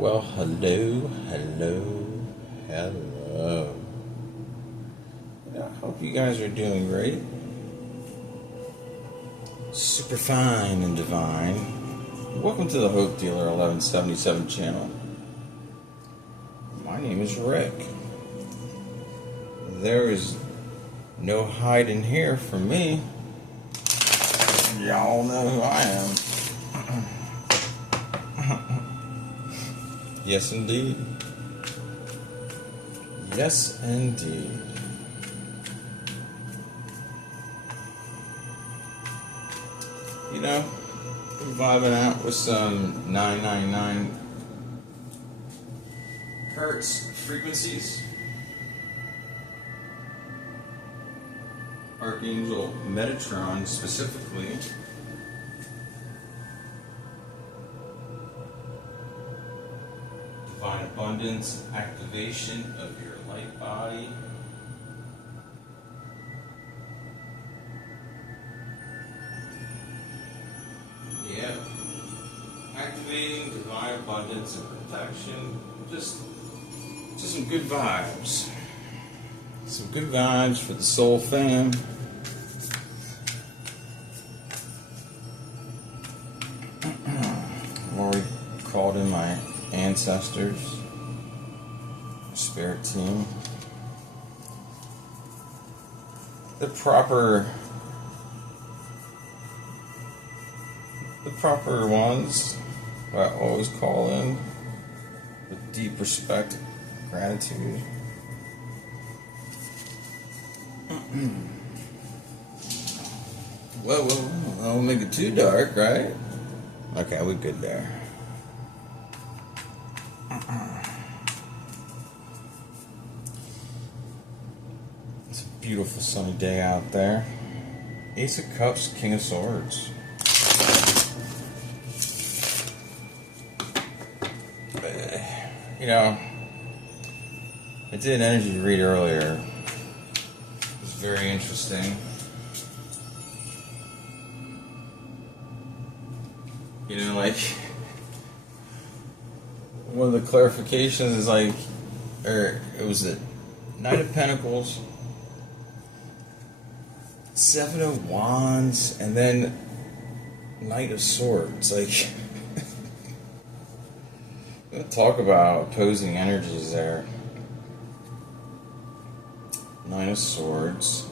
Well, hello. I hope you guys are doing great. Super fine and divine. Welcome to the Hope Dealer 1177 channel. My name is Rick. There is no hiding here from me. Y'all know who I am. Yes, indeed. Yes, indeed. You know, I'm vibing out with some 999 hertz frequencies. Archangel Metatron specifically. Divine abundance, activation of your light body. Yeah. Activating divine abundance and protection. Just some good vibes. Some good vibes for the soul fam. I've already called in my ancestors, spirit team. The proper ones I always call in with deep respect, gratitude. Whoa, don't make it too dark, right? Okay, we're good there. It's a beautiful sunny day out there. Ace of Cups, King of Swords. You know, I did an energy read earlier. It was very interesting. You know, like, one of the clarifications is like, it was the Knight of Pentacles, Seven of Wands, and then Knight of Swords. Like, talk about opposing energies there. Nine of Swords,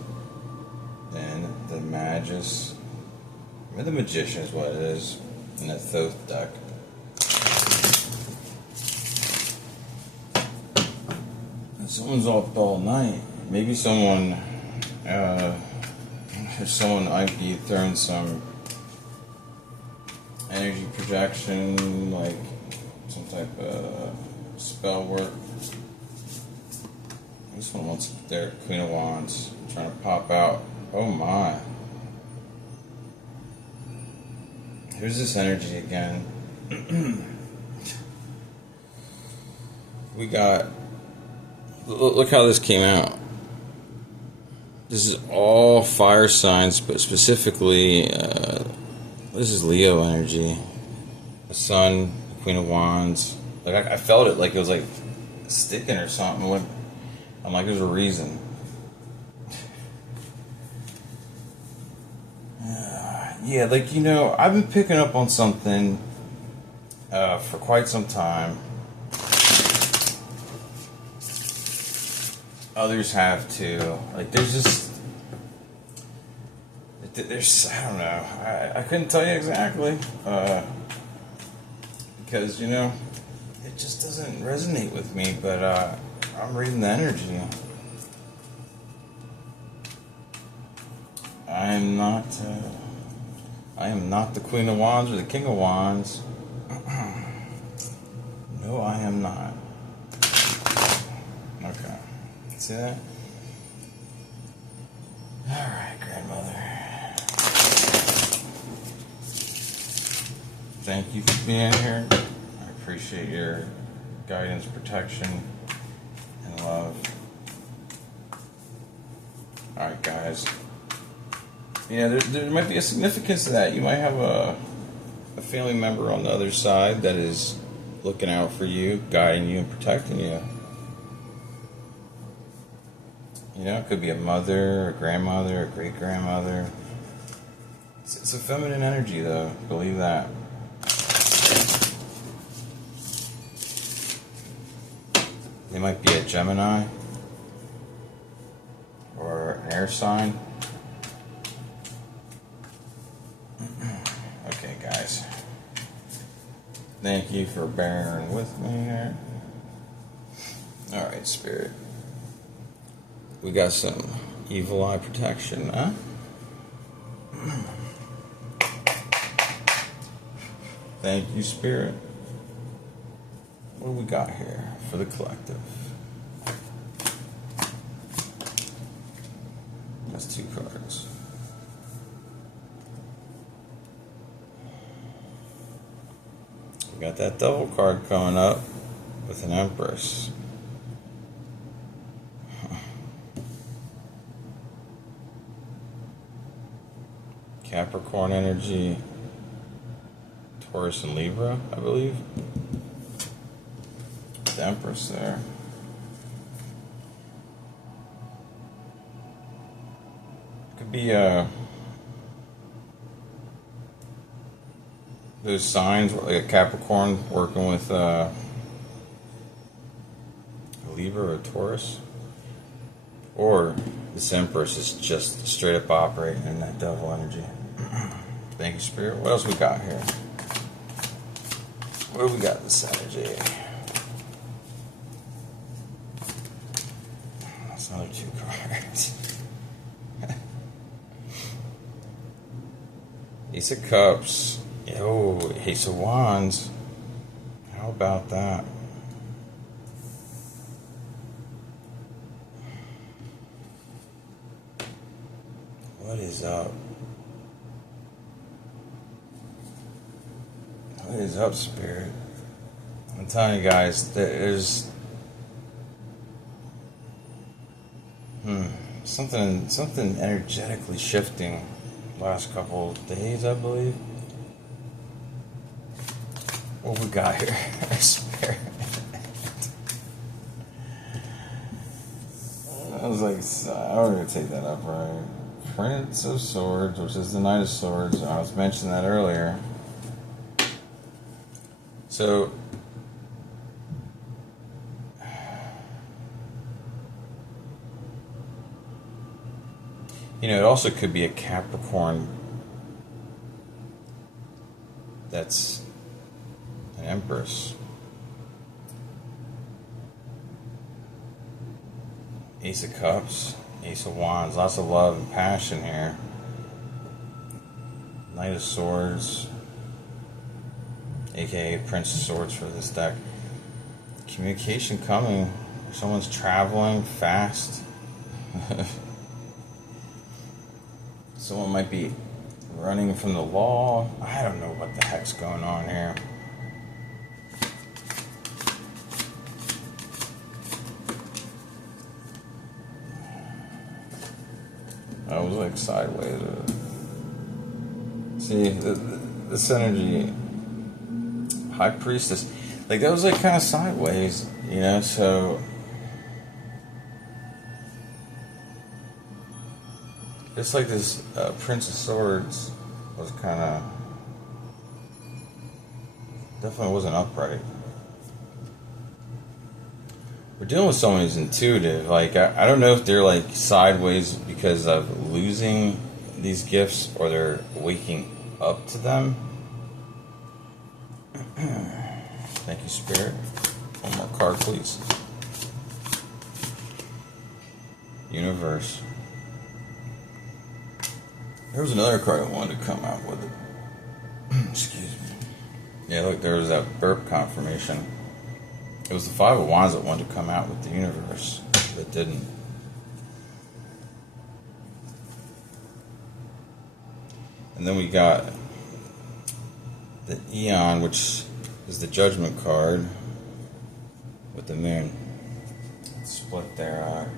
then the Magus, or the Magician is what it is, in the Thoth deck. And someone's up all night. Maybe someone might be throwing some energy projection, like some type of spell work. This one wants their Queen of Wands trying to pop out. Oh my. Here's this energy again. We got, look how this came out. This is all fire signs, but specifically, this is Leo energy. The Sun, the Queen of Wands. Like, I felt it like it was like sticking or something. I'm like, there's a reason. Yeah, like, you know, I've been picking up on something for quite some time. Others have too. Like, there's, I don't know. I couldn't tell you exactly. Because, you know, it just doesn't resonate with me, but I'm reading the energy. I am not the Queen of Wands or the King of Wands. No, I am not. Okay. See that? Alright, grandmother. Thank you for being here. I appreciate your guidance, protection, and love. Alright, guys. Yeah, there might be a significance to that. You might have a family member on the other side that is looking out for you, guiding you, and protecting you. You know, it could be a mother, a grandmother, a great-grandmother. It's a feminine energy, though. Believe that. They might be a Gemini or an air sign. Okay, guys. Thank you for bearing with me here. Alright, Spirit. We got some evil eye protection, huh? Thank you, Spirit. What do we got here for the collective? That's 2 cards. We got that Devil card coming up with an Empress. Capricorn energy, Taurus and Libra, I believe. The Empress there. Could be those signs, like a Capricorn working with a Libra or a Taurus. Or this Empress is just straight up operating in that Devil energy. Thank you, Spirit. What else we got here? What do we got this energy? That's another 2 cards. Ace of Cups. Yo, Ace of Wands. How about that? What is up? What is up, Spirit? I'm telling you guys, there's something energetically shifting last couple of days, I believe. What we got here? Spirit. I was like, I'm gonna take that up, right? Prince of Swords, which is the Knight of Swords. I was mentioning that earlier. So, you know, it also could be a Capricorn that's an Empress. Ace of Cups, Ace of Wands, lots of love and passion here. Knight of Swords, aka Prince of Swords for this deck. Communication coming. Someone's traveling fast. Someone might be running from the law. I don't know what the heck's going on here. I was like sideways. See, this energy, High Priestess, like that was like kind of sideways, you know, so it's like this Prince of Swords was kind of, definitely wasn't upright. We're dealing with someone who's intuitive. Like, I don't know if they're like sideways because of losing these gifts or they're waking up to them. Thank you, Spirit. One more card, please. Universe. There was another card I wanted to come out with it. Excuse me. Yeah, look, there was that burp confirmation. It was the Five of Wands that wanted to come out with the Universe, but didn't. And then we got the Eon, which is the Judgment card with the Moon. Split there.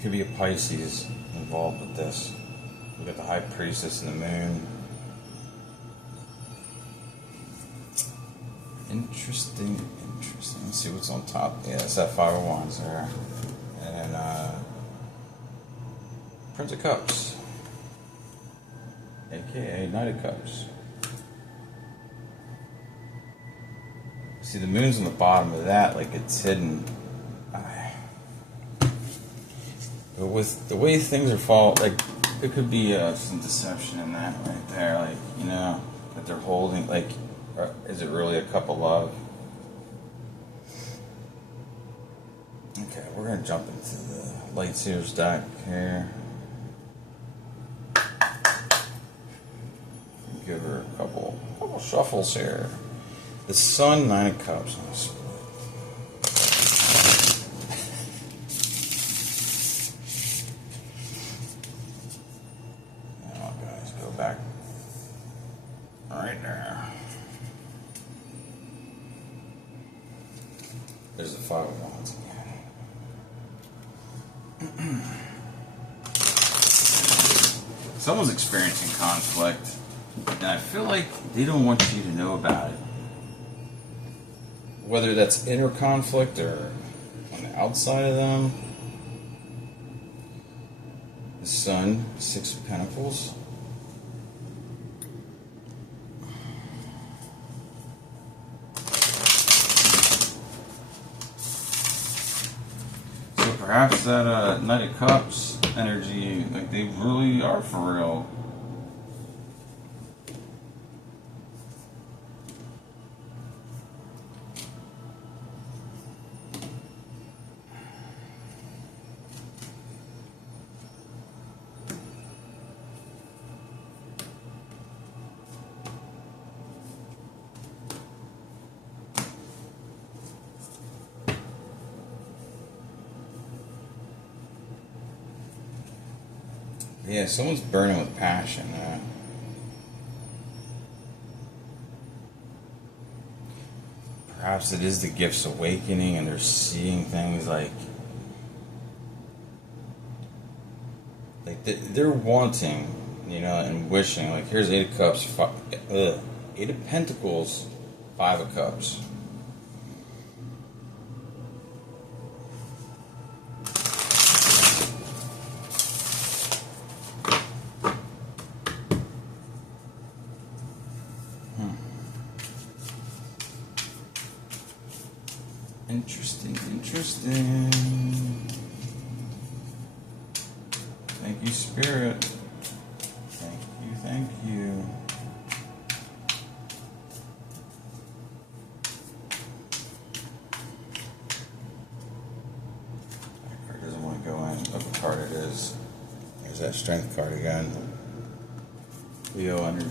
Could be a Pisces involved with this. got the High Priestess and the Moon. Interesting. Let's see what's on top. Yeah, it's that Five of Wands there. And then Prince of Cups. AKA Knight of Cups. See, the moon's on the bottom of that, like it's hidden. But with the way things are falling, like, there could be some deception in that right there, like, you know, that they're holding, like, is it really a cup of love? Okay, we're gonna jump into the Lightseers deck here. Give her a couple shuffles here. The Sun, Nine of Cups on a split. Now, guys, go back right there. There's the Five of Wands again. Someone's experiencing conflict, and I feel like they don't want you to know about it. Whether that's inner conflict or on the outside of them. The Sun, Six of Pentacles. So perhaps that Knight of Cups energy, like they really are for real. Yeah, someone's burning with passion. Perhaps it is the gifts awakening and they're seeing things like they're wanting, you know, and wishing. Like, here's Eight of Cups, Eight of Pentacles, Five of Cups. Interesting. Thank you, Spirit. Thank you. That card doesn't want to go in. Look what card it is. There's that Strength card again. Leo energy.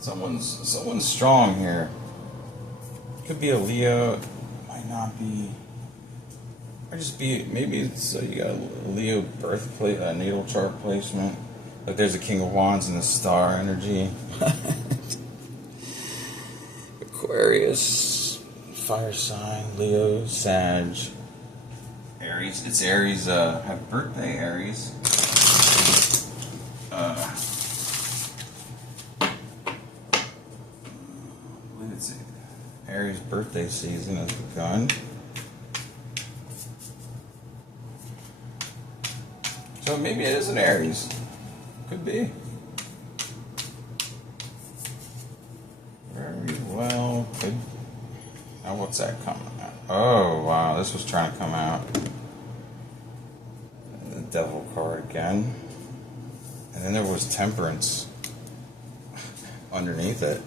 Someone's strong here. Could be a Leo, might not be, or just be, maybe it's you got a Leo birth plate, natal chart placement. Like there's a King of Wands and the Star energy. Aquarius, fire sign, Leo, Sag, Aries. It's Aries. Happy birthday, Aries. Let's see. Aries' birthday season has begun. So maybe it is an Aries. Could be. Very well. Could. Now what's that coming out? Oh wow, this was trying to come out. The Devil card again. And then there was Temperance underneath it.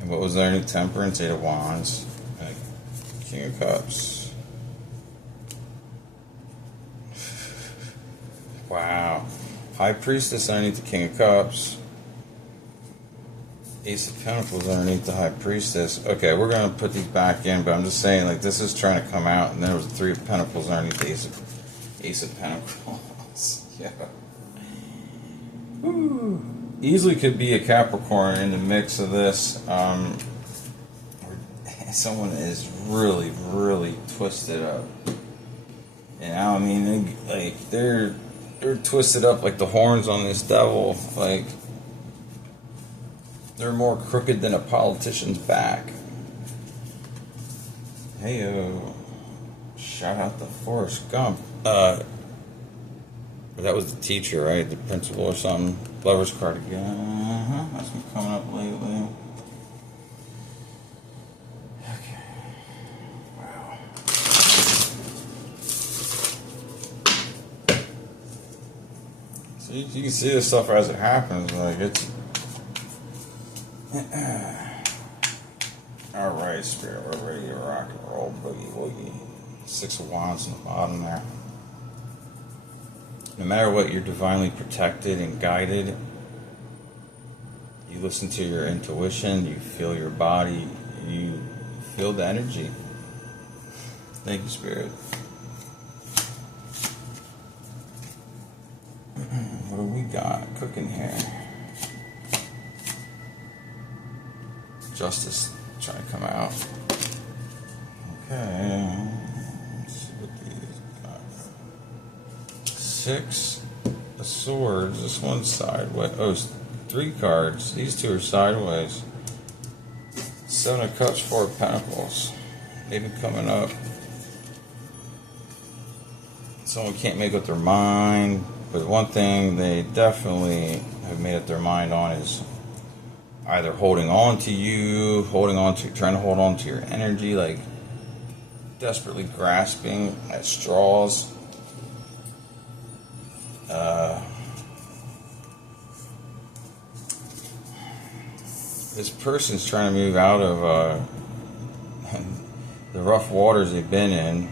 And what was there? Temperance, Eight of Wands, and King of Cups. Wow. High Priestess underneath the King of Cups. Ace of Pentacles underneath the High Priestess. Okay, we're going to put these back in, but I'm just saying, like, this is trying to come out, and then there was Three of Pentacles underneath the Ace of Pentacles. Yeah. Woo. Easily could be a Capricorn in the mix of this. someone is really, really twisted up. And I mean, like they're twisted up like the horns on this devil. Like they're more crooked than a politician's back. Hey, shout out to Forrest Gump. That was the teacher, right? The principal or something. Lover's card again. That's been coming up lately. Okay. Wow. So you can see this stuff as it happens. Like it's. Alright, Spirit, we're ready to rock and roll, boogie woogie. 6 of Wands on the bottom there. No matter what, you're divinely protected and guided. You listen to your intuition, you feel your body, you feel the energy. Thank you, Spirit. What do we got cooking here? Justice trying to come out. Okay. Let's see what these got. 6 of Swords. This one's sideways. Oh, 3 cards. These 2 are sideways. 7 of Cups, 4 of Pentacles. They've been coming up. Someone can't make up their mind, but one thing they definitely have made up their mind on is either holding on to you, trying to hold on to your energy, like desperately grasping at straws. This person's trying to move out of the rough waters they've been in.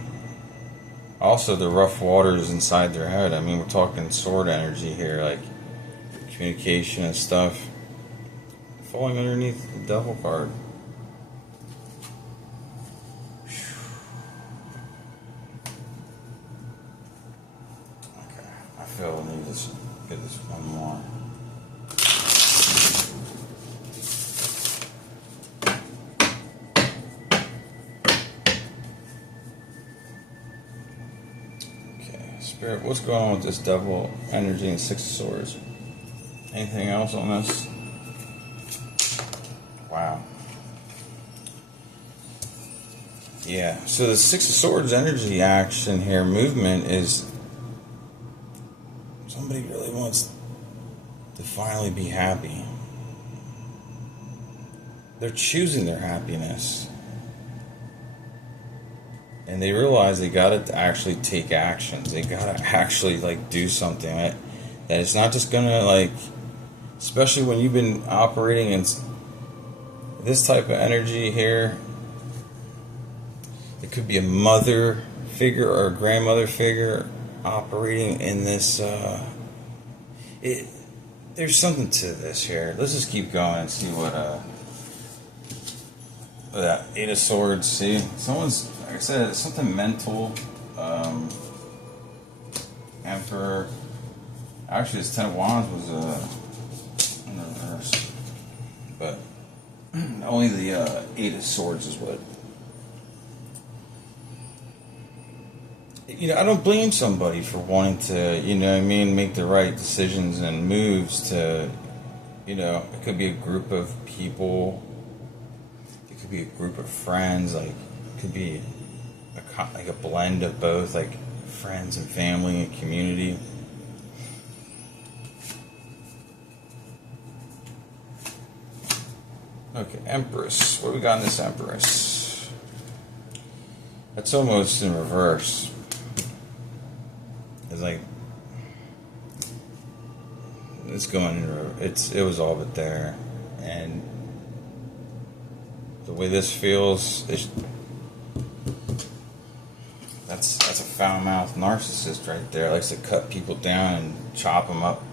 Also, the rough waters inside their head. I mean, we're talking sword energy here, like communication and stuff. Falling underneath the devil card. Okay, I feel I need to get this one more. Okay, Spirit, what's going on with this devil energy and 6 of Swords? Anything else on this? Wow. Yeah, so the 6 of Swords energy action here, movement, is somebody really wants to finally be happy. They're choosing their happiness. And they realize they gotta actually take actions. They gotta actually like do something. That it's not just gonna like, especially when you've been operating in this type of energy here. It could be a mother figure or a grandmother figure operating in this. There's something to this here. Let's just keep going and see what that 8 of Swords. See, someone's, like I said, something mental. Emperor. Actually, this 10 of Wands was in reverse, but only the 8 of Swords is what. I don't blame somebody for wanting to, make the right decisions and moves to, it could be a group of people, it could be a group of friends, like, it could be a blend of both, like, friends and family and community. Okay, Empress. What do we got in this Empress? That's almost in reverse. It's like it's going in. It was all but there, and the way this feels, that's a foul-mouthed narcissist right there. Likes to cut people down and chop them up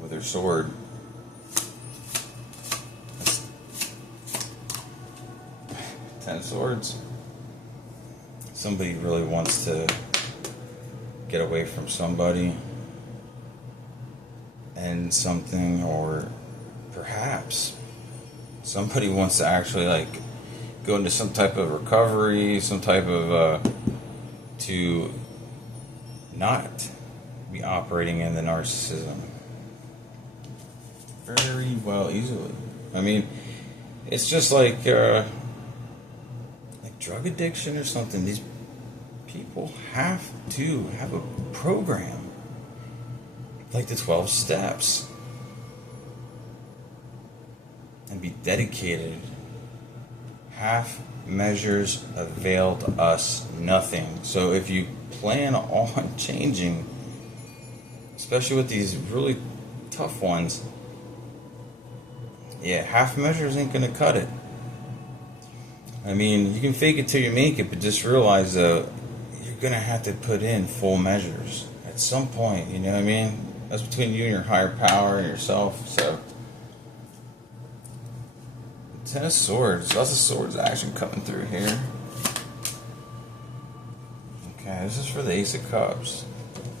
with their sword. That's 10 of Swords. Somebody really wants to get away from somebody and something, or perhaps somebody wants to actually like go into some type of recovery, some type of to not be operating in the narcissism very well easily. I mean, it's just like drug addiction or something. These people have to have a program like the 12 steps and be dedicated. Half measures avail to us nothing. So if you plan on changing, especially with these really tough ones, yeah, half measures ain't gonna cut it. I mean, you can fake it till you make it, but just realize you're gonna have to put in full measures at some point. You know what I mean? That's between you and your higher power and yourself. So, Ten of Swords, lots of swords action coming through here. Okay, this is for the Ace of Cups.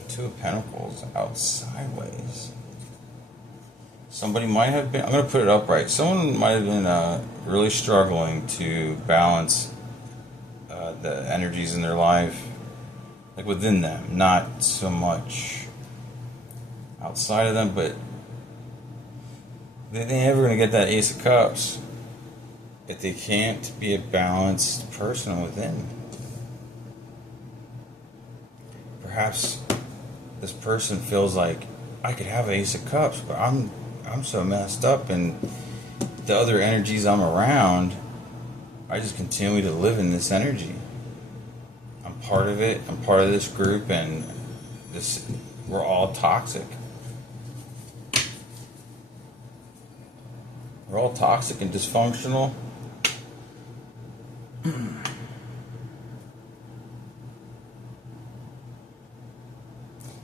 Two of Pentacles out sideways. Somebody might have been, I'm going to put it upright, someone might have been really struggling to balance the energies in their life, like within them, not so much outside of them, but they ain't ever going to get that Ace of Cups if they can't be a balanced person within. Perhaps this person feels like, I could have an Ace of Cups, but I'm so messed up, and the other energies I'm around, I just continue to live in this energy. I'm part of it. I'm part of this group, and we're all toxic. We're all toxic and dysfunctional.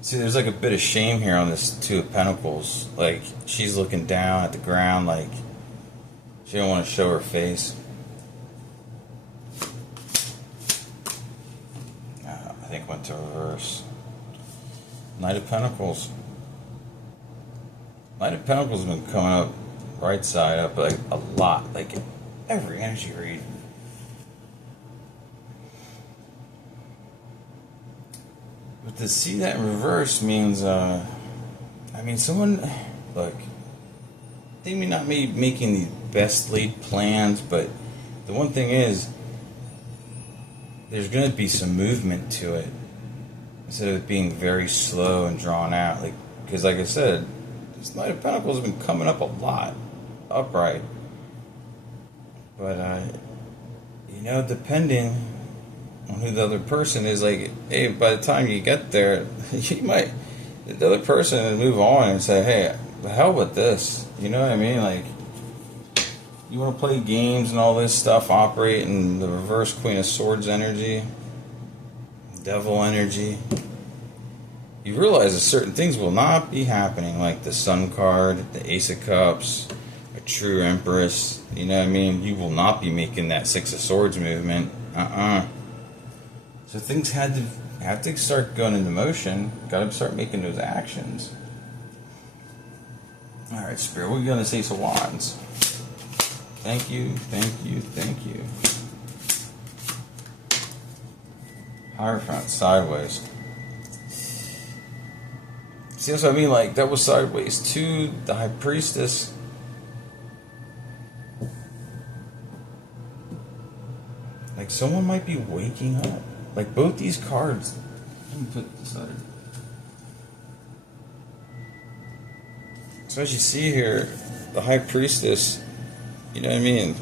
See, there's like a bit of shame here on this Two of Pentacles. Like, she's looking down at the ground, like she don't want to show her face. I think went to reverse. Knight of Pentacles. Knight of Pentacles has been coming up right side up like a lot, like every energy read. But to see that in reverse means, I mean, someone, look, they may not be making the best laid plans, but the one thing is, there's going to be some movement to it, instead of it being very slow and drawn out. Like, because like I said, this Knight of Pentacles has been coming up a lot, upright. But, you know, depending on who the other person is, like, hey, by the time you get there, you might, the other person will move on and say, hey, the hell with this, you know what I mean? Like, you want to play games and all this stuff, operate in the reverse Queen of Swords energy, Devil energy, you realize that certain things will not be happening, like the Sun card, the Ace of Cups, a true Empress, you know what I mean? You will not be making that Six of Swords movement, So things have to start going into motion. Got to start making those actions. All right, Spirit, what are you going to say? Ace of Wands. Thank you, thank you, thank you. Hierophant sideways. See, that's what I mean. Like, that was sideways to the High Priestess. Like, someone might be waking up. Like, both these cards. Let me put this other. So as you see here, the High Priestess, you know what I mean?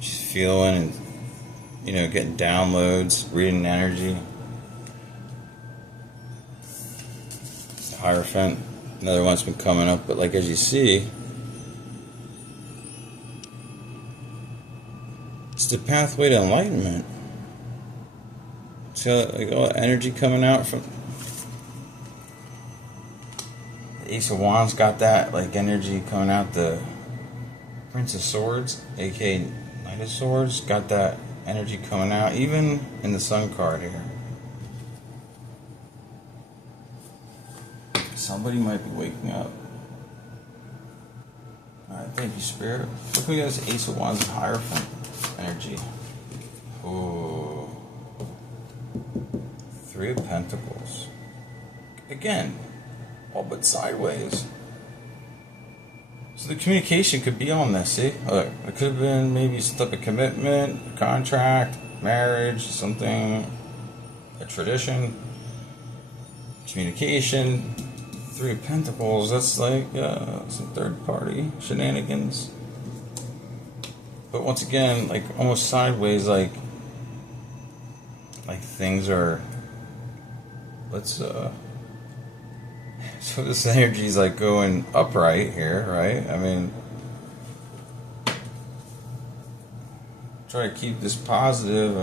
She's feeling and, you know, getting downloads, reading energy. The Hierophant, another one's been coming up, but like as you see, it's the pathway to enlightenment. See how, like, all that energy coming out from the Ace of Wands, got that like energy coming out. The Prince of Swords, aka Knight of Swords, got that energy coming out, even in the Sun card here. Somebody might be waking up. Thank you, Spirit. Look, we got this Ace of Wands and Hierophant energy. Ooh. Three of Pentacles. Again, all but sideways. So the communication could be on this, see? Look, it could have been maybe some type of commitment, a contract, marriage, something, a tradition, communication. Three of Pentacles, that's like some third party shenanigans. But once again, like almost sideways, like things are, so this energy is like going upright here, right? I mean, try to keep this positive.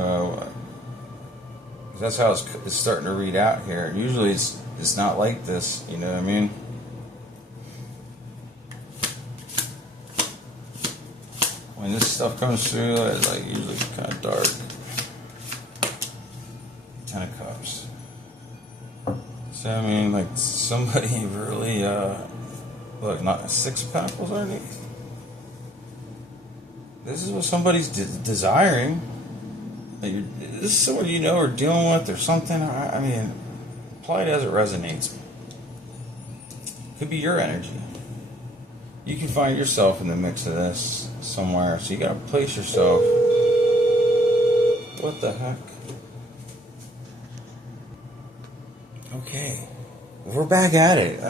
That's how it's starting to read out here. Usually it's not like this, you know what I mean? When this stuff comes through, it's like usually kind of dark. Ten of Cups. So I mean, like somebody really, look, not Six of Pentacles underneath. This is what somebody's desiring. Like this is someone you know or dealing with or something. I mean, apply it as it resonates. Could be your energy. You can find yourself in the mix of this somewhere. So you gotta place yourself. What the heck? Okay. We're back at it.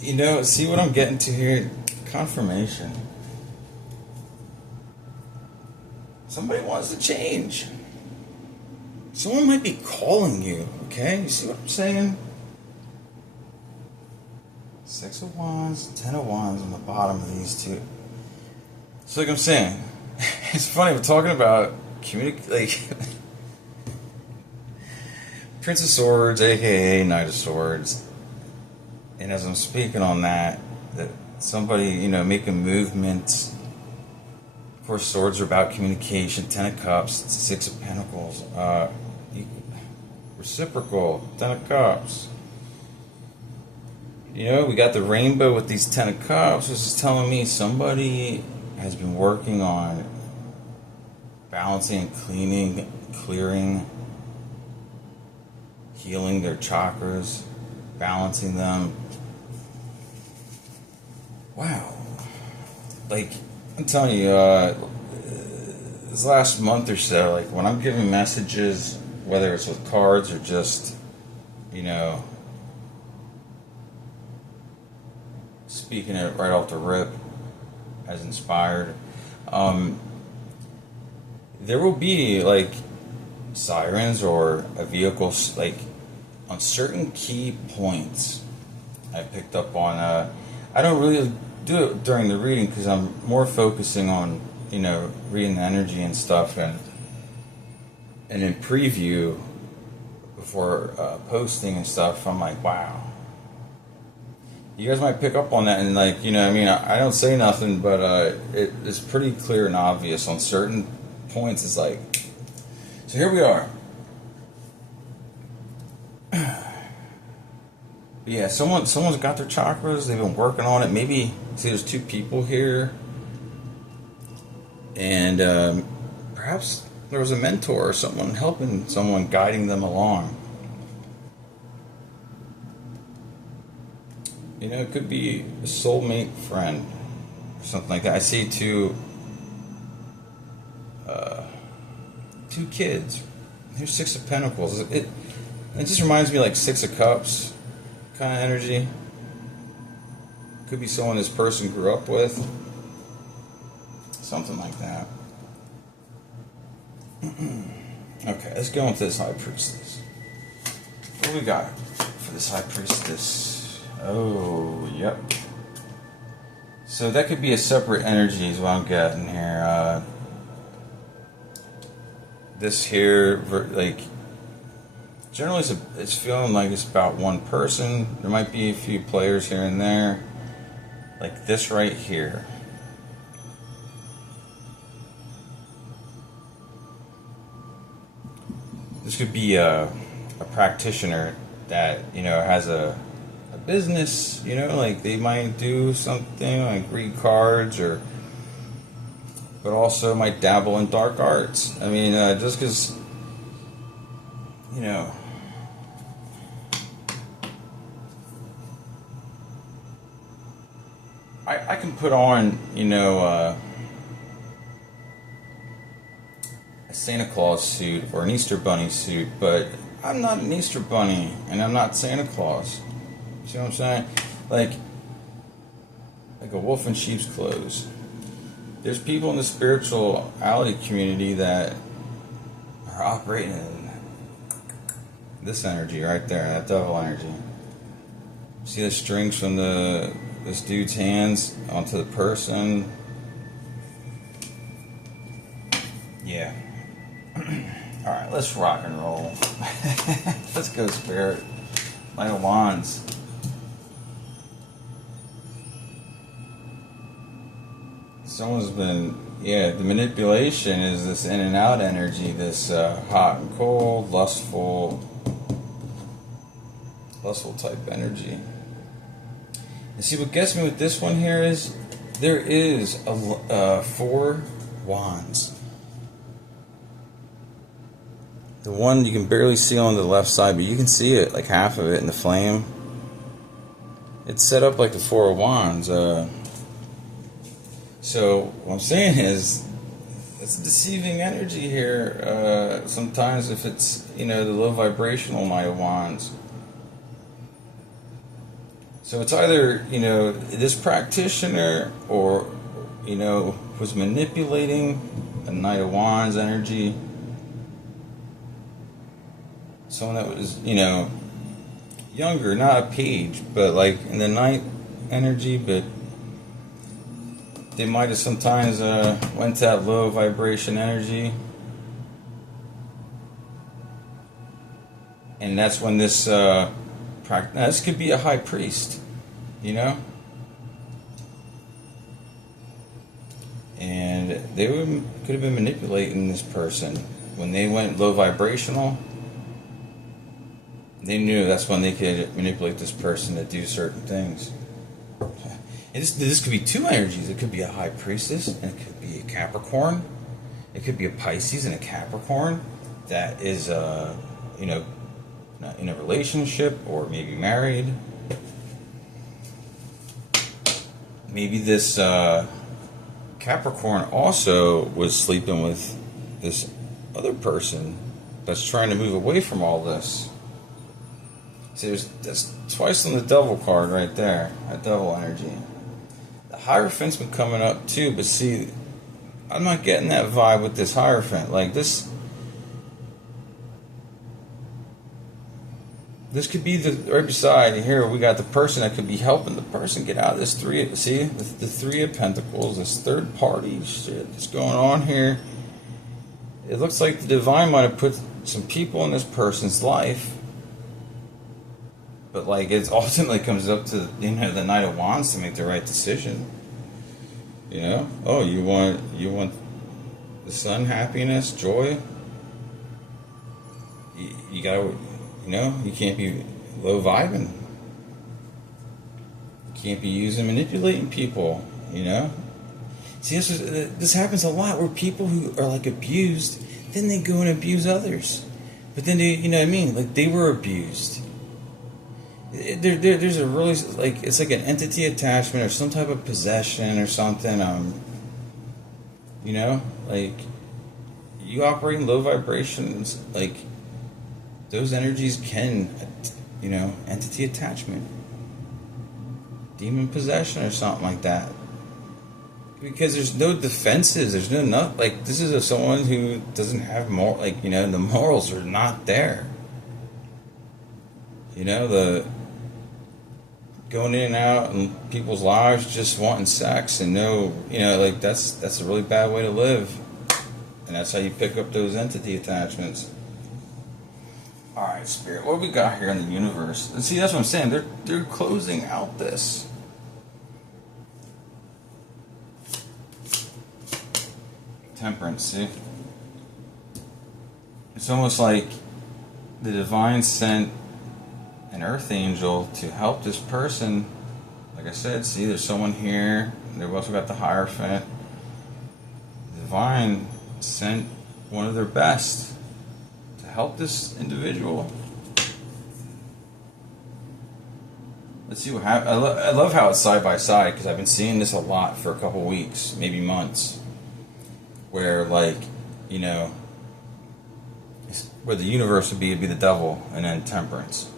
You know, see what I'm getting to here? Confirmation. Somebody wants to change. Someone might be calling you, okay? You see what I'm saying? Six of Wands, Ten of Wands on the bottom of these two. So like I'm saying, it's funny, we're talking about Prince of Swords, aka Knight of Swords. And as I'm speaking on that somebody, you know, making movements. Of course, swords are about communication. Ten of Cups, Six of Pentacles. Reciprocal, Ten of Cups. You know, we got the rainbow with these Ten of Cups. This is telling me somebody has been working on balancing, cleaning, clearing, healing their chakras, balancing them. Wow. Like, I'm telling you, this last month or so, like when I'm giving messages, whether it's with cards or just, you know, speaking it right off the rip as inspired, there will be like sirens or a vehicle, like on certain key points I picked up on. I don't really do it during the reading because I'm more focusing on, you know, reading the energy and stuff, and in preview before posting and stuff. I'm like, wow, you guys might pick up on that, and like, you know, I mean, I don't say nothing, but it's pretty clear and obvious on certain points. It's like, so here we are. Yeah, someone's got their chakras. They've been working on it. Maybe, see, there's two people here, and perhaps there was a mentor or someone helping someone, guiding them along. You know, it could be a soulmate friend or something like that. I see two kids. Here's Six of Pentacles. It just reminds me like Six of Cups kind of energy. Could be someone this person grew up with. Something like that. Okay, let's go into this High Priestess. What do we got for this High Priestess? Oh, yep. So that could be a separate energy is what I'm getting here. This here, like, generally it's feeling like it's about one person. There might be a few players here and there. Like this right here. This could be a practitioner that, you know, has a business, you know, like they might do something like read cards, or but also might dabble in dark arts. I mean, just because, you know, I can put on, you know, a Santa Claus suit or an Easter Bunny suit, but I'm not an Easter Bunny and I'm not Santa Claus. See what I'm saying? Like a wolf in sheep's clothes. There's people in the spirituality community that are operating in this energy right there, that devil energy. See the strings from this dude's hands onto the person. Yeah. Alright, let's rock and roll. Let's go, Spirit. Knight of Wands. Someone's been, yeah, the manipulation is this in and out energy, this hot and cold, lustful type energy. And see, what gets me with this one here is there is a 4 wands. The one you can barely see on the left side, but you can see it, like half of it in the flame. It's set up like the 4 of wands. So what I'm saying is, it's deceiving energy here. Sometimes if it's, you know, the low vibrational Knight of Wands. So it's either, you know, this practitioner or, you know, was manipulating a Knight of Wands energy. Someone that was, you know, younger, not a page, but like in the night energy, but they might have sometimes went to that low vibration energy. And that's when this now this could be a high priest, you know? And they could have been manipulating this person. When they went low vibrational, they knew that's when they could manipulate this person to do certain things. And this could be 2 energies. It could be a high priestess, and it could be a Capricorn. It could be a Pisces and a Capricorn that is, you know, in a relationship or maybe married. Maybe this Capricorn also was sleeping with this other person that's trying to move away from all this. See, that's twice on the devil card right there, that devil energy. The Hierophant's been coming up too, but see, I'm not getting that vibe with this Hierophant. Like this could be right beside here. We got the person that could be helping the person get out of this 3. See, the 3 of Pentacles, this third party shit that's going on here. It looks like the divine might have put some people in this person's life. But like it ultimately comes up to, you know, the Knight of Wands to make the right decision. You know, oh, you want the sun, happiness, joy. You gotta, you know, you can't be low vibing. You can't be using manipulating people. You know. See, this happens a lot where people who are like abused, then they go and abuse others. But then they, you know what I mean? Like they were abused. There's a really, like, it's like an entity attachment or some type of possession or something. You know, like you operate in low vibrations, like those energies can, you know, entity attachment, demon possession or something like that. Because there's no defenses, there's no like this is someone who doesn't have more, like, you know, the morals are not there. You know, the going in and out in people's lives, just wanting sex and no, you know, like that's a really bad way to live, and that's how you pick up those entity attachments. All right, Spirit, what do we got here in the universe? And see, that's what I'm saying. They're closing out this. Temperance. See, it's almost like the divine sent an earth angel to help this person. Like I said, see, there's someone here. They've also got the Hierophant. Divine sent one of their best to help this individual. Let's see what happens. I love how it's side by side, because I've been seeing this a lot for a couple weeks, maybe months, where, like, you know, where the universe would be the devil, and then Temperance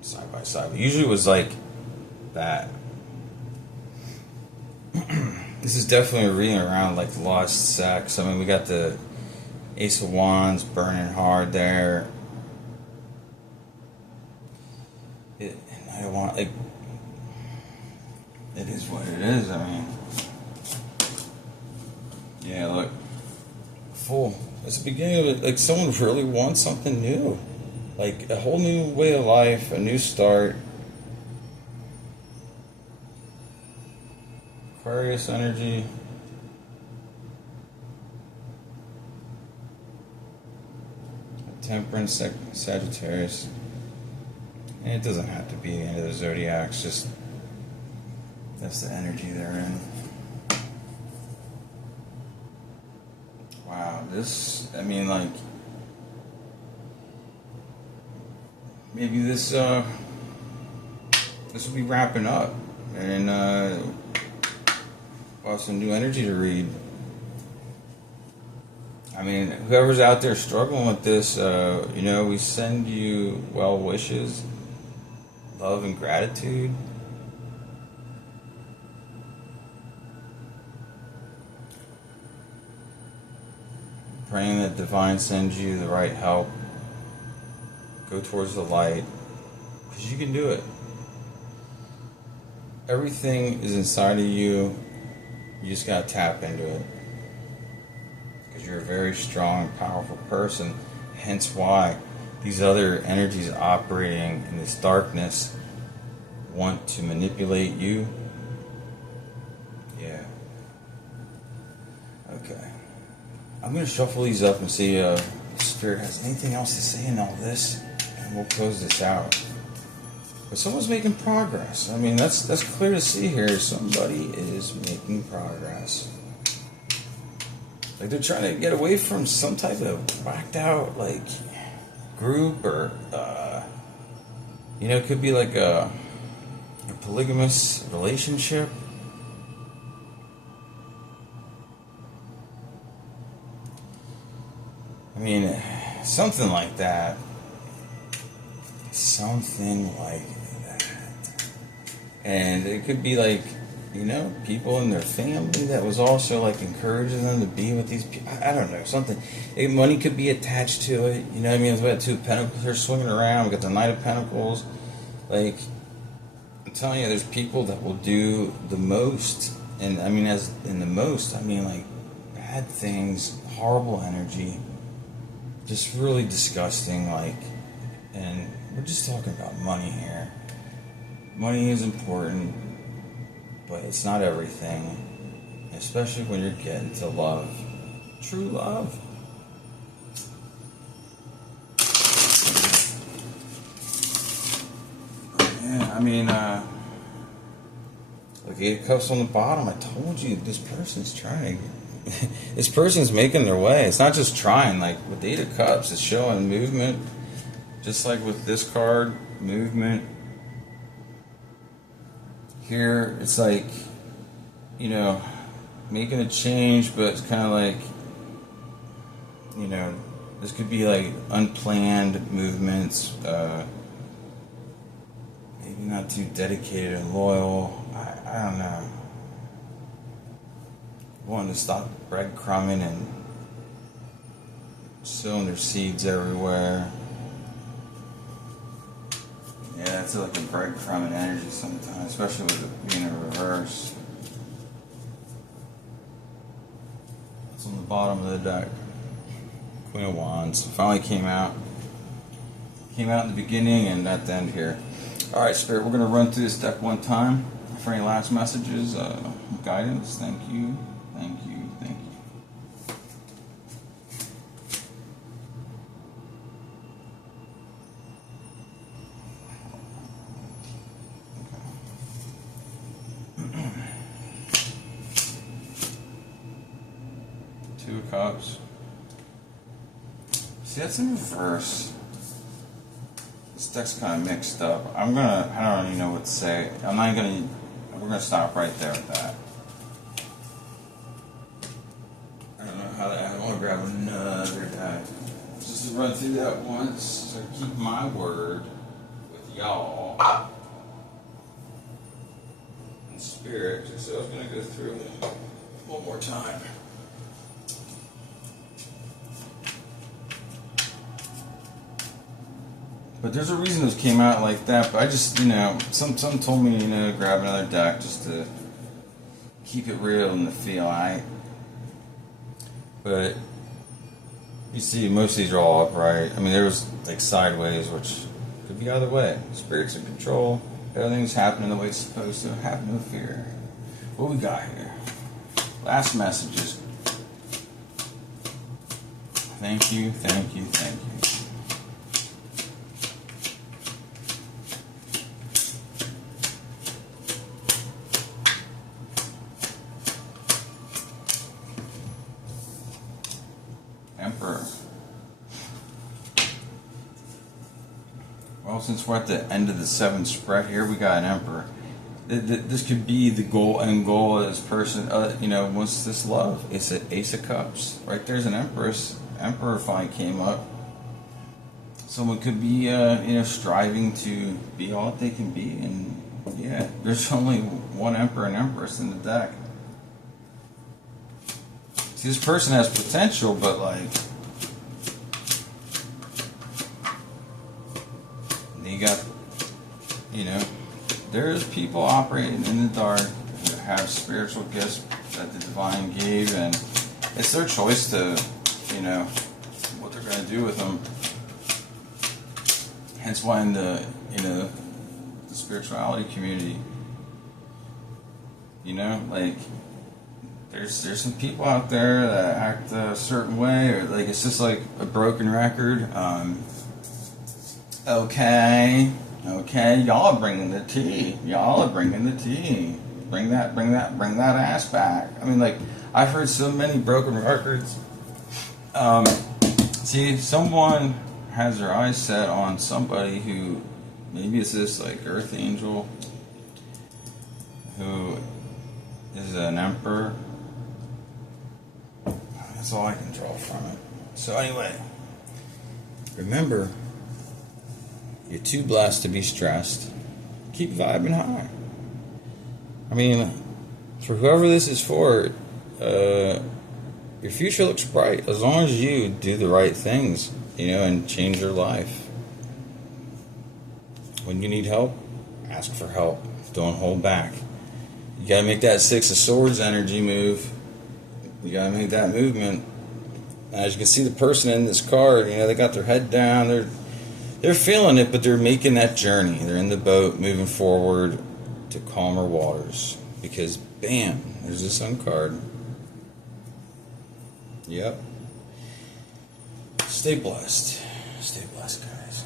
side by side. But usually it was like that. This is definitely a reading around like lust, sex. I mean, we got the Ace of Wands burning hard there. I don't want, like, it is what it is. I mean, yeah, look, full. It's the beginning of it. Like, someone really wants something new, like a whole new way of life, a new start. Aquarius energy. Temperance, Sagittarius. And it doesn't have to be the end of the zodiacs, just that's the energy they're in. Wow, this, I mean, like, maybe this will be wrapping up, and some new energy to read. I mean, whoever's out there struggling with this, you know, we send you well wishes, love, and gratitude. Praying that Divine sends you the right help. Go towards the light, because you can do it. Everything is inside of you. You just gotta tap into it, because you're a very strong, powerful person. Hence why these other energies operating in this darkness want to manipulate you. Yeah. Okay. I'm going to shuffle these up and see if Spirit has anything else to say in all this, and we'll close this out. But someone's making progress. I mean, that's clear to see here. Somebody is making progress. Like, they're trying to get away from some type of whacked out, like, group, or you know, it could be like a polygamous relationship. I mean, something like that. Something like that. And it could be like, you know, people in their family that was also like encouraging them to be with these people. I don't know, something. Money could be attached to it. You know what I mean? We got Two of Pentacles here swinging around. We got the Knight of Pentacles. Like, I'm telling you, there's people that will do the most. And I mean, as in the most, I mean like bad things, horrible energy, just really disgusting. Like, and we're just talking about money here. Money is important, but it's not everything, especially when you're getting to love, true love. Yeah, I mean, like Eight of Cups on the bottom. I told you, this person's trying. This person's making their way. It's not just trying. Like with the Eight of Cups, it's showing movement. Just like with this card, movement. Here, it's like, you know, making a change, but it's kind of like, you know, this could be like unplanned movements, maybe not too dedicated and loyal. I don't know. Wanting to stop breadcrumbing and sowing their seeds everywhere. Yeah, it's like a breadcrumbing energy sometimes, especially with it being in reverse. It's on the bottom of the deck. Queen of Wands finally came out. Came out in the beginning and at the end here. Alright, Spirit, we're going to run through this deck one time. For any last messages, guidance, thank you, thank you, thank you. of Cups. See, that's in reverse. This deck's kind of mixed up. I don't even know what to say. We're gonna stop right there with that. I don't know how that, I want to grab another deck. Just to run through that once, so I keep my word with y'all. And spirit, so I was gonna go through one more time. But there's a reason those came out like that. But I just, some told me, to grab another deck just to keep it real in the feel. But you see, most of these are all upright. I mean, there was like sideways, which could be either way. Spirits in control. Everything's happening the way it's supposed to. Have no fear. What we got here? Last messages. Thank you, thank you, thank you. Emperor. Well, since we're at the end of the 7 spread here, we got an Emperor. This could be the end goal of this person. What's this love? It's an Ace of Cups. Right there's an Empress. Emperor finally came up. Someone could be, striving to be all that they can be. And yeah, there's only one Emperor and Empress in the deck. See, this person has potential, but you got, there's people operating in the dark who have spiritual gifts that the divine gave, and it's their choice to, what they're going to do with them. Hence why in the spirituality community, there's some people out there that act a certain way, or it's just like a broken record. Okay, y'all are bringing the tea. Bring that ass back. I mean, I've heard so many broken records. See, someone has their eyes set on somebody who, maybe it's this earth angel, who is an emperor. That's all I can draw from it. So anyway, remember, you're too blessed to be stressed. Keep vibing high. I mean, for whoever this is for, your future looks bright as long as you do the right things, and change your life. When you need help, ask for help. Don't hold back. You gotta make that 6 of Swords energy move. You gotta make that movement. As you can see, the person in this card, they got their head down. They're feeling it, but they're making that journey. They're in the boat, moving forward to calmer waters. Because, bam, there's the Sun card. Yep. Stay blessed. Stay blessed, guys.